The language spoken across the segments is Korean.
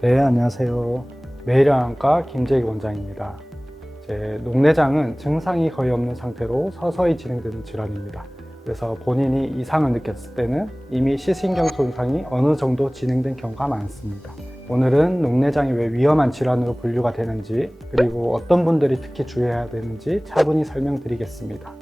네, 안녕하세요. 뇌혈관과 김재익 원장입니다. 녹내장은 증상이 거의 없는 상태로 서서히 진행되는 질환입니다. 그래서 본인이 이상을 느꼈을 때는 이미 시신경 손상이 어느 정도 진행된 경우가 많습니다. 오늘은 녹내장이 왜 위험한 질환으로 분류가 되는지, 그리고 어떤 분들이 특히 주의해야 되는지 차분히 설명드리겠습니다.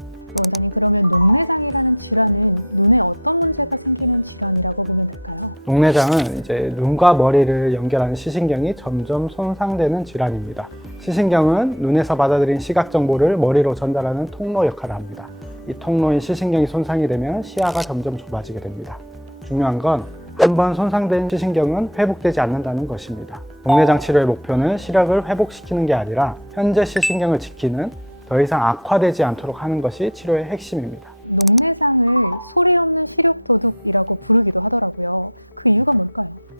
녹내장은 눈과 머리를 연결하는 시신경이 점점 손상되는 질환입니다. 시신경은 눈에서 받아들인 시각 정보를 머리로 전달하는 통로 역할을 합니다. 이 통로인 시신경이 손상이 되면 시야가 점점 좁아지게 됩니다. 중요한 건 한번 손상된 시신경은 회복되지 않는다는 것입니다. 녹내장 치료의 목표는 시력을 회복시키는 게 아니라 현재 시신경을 지키는, 더 이상 악화되지 않도록 하는 것이 치료의 핵심입니다.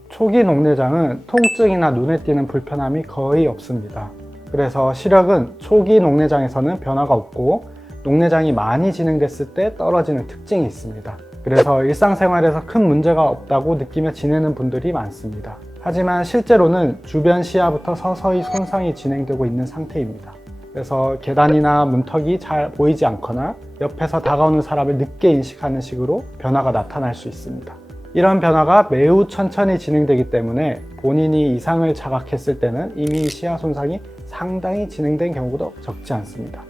초기 녹내장은 통증이나 눈에 띄는 불편함이 거의 없습니다. 그래서 시력은 초기 녹내장에서는 변화가 없고, 녹내장이 많이 진행됐을 때 떨어지는 특징이 있습니다. 그래서 일상생활에서 큰 문제가 없다고 느끼며 지내는 분들이 많습니다. 하지만 실제로는 주변 시야부터 서서히 손상이 진행되고 있는 상태입니다. 그래서 계단이나 문턱이 잘 보이지 않거나 옆에서 다가오는 사람을 늦게 인식하는 식으로 변화가 나타날 수 있습니다. 이런 변화가 매우 천천히 진행되기 때문에 본인이 이상을 자각했을 때는 이미 시야 손상이 상당히 진행된 경우도 적지 않습니다.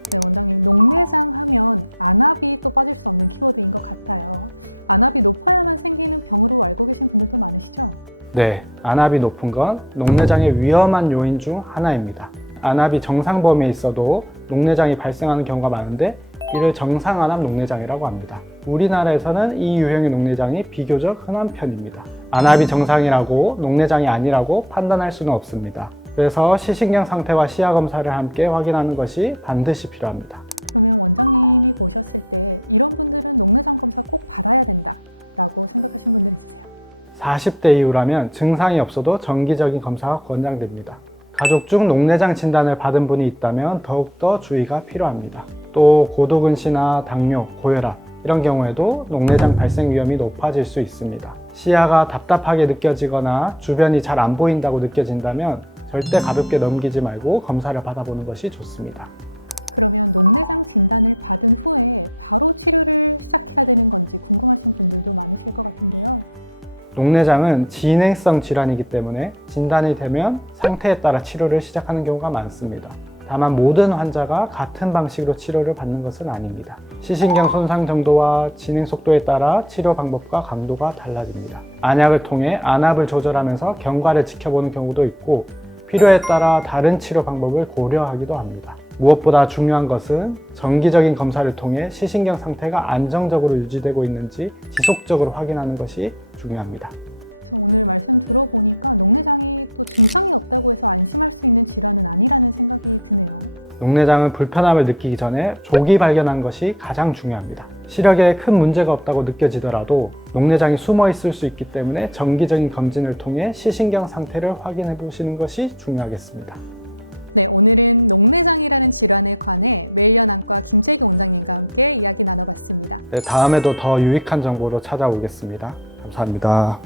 네, 안압이 높은 건 녹내장의 위험한 요인 중 하나입니다. 안압이 정상 범위에 있어도 녹내장이 발생하는 경우가 많은데, 이를 정상안압 녹내장이라고 합니다. 우리나라에서는 이 유형의 녹내장이 비교적 흔한 편입니다. 안압이 정상이라고 녹내장이 아니라고 판단할 수는 없습니다. 그래서 시신경 상태와 시야 검사를 함께 확인하는 것이 반드시 필요합니다. 40대 이후라면 증상이 없어도 정기적인 검사가 권장됩니다. 가족 중 녹내장 진단을 받은 분이 있다면 더욱더 주의가 필요합니다. 또 고도근시나 당뇨, 고혈압 이런 경우에도 녹내장 발생 위험이 높아질 수 있습니다. 시야가 답답하게 느껴지거나 주변이 잘 안 보인다고 느껴진다면 절대 가볍게 넘기지 말고 검사를 받아보는 것이 좋습니다. 녹내장은 진행성 질환이기 때문에 진단이 되면 상태에 따라 치료를 시작하는 경우가 많습니다. 다만 모든 환자가 같은 방식으로 치료를 받는 것은 아닙니다. 시신경 손상 정도와 진행 속도에 따라 치료 방법과 강도가 달라집니다. 안약을 통해 안압을 조절하면서 경과를 지켜보는 경우도 있고, 필요에 따라 다른 치료 방법을 고려하기도 합니다. 무엇보다 중요한 것은 정기적인 검사를 통해 시신경 상태가 안정적으로 유지되고 있는지 지속적으로 확인하는 것이 중요합니다. 녹내장은 불편함을 느끼기 전에 조기 발견하는 것이 가장 중요합니다. 시력에 큰 문제가 없다고 느껴지더라도 녹내장이 숨어 있을 수 있기 때문에 정기적인 검진을 통해 시신경 상태를 확인해 보시는 것이 중요하겠습니다. 네, 다음에도 더 유익한 정보로 찾아오겠습니다. 감사합니다.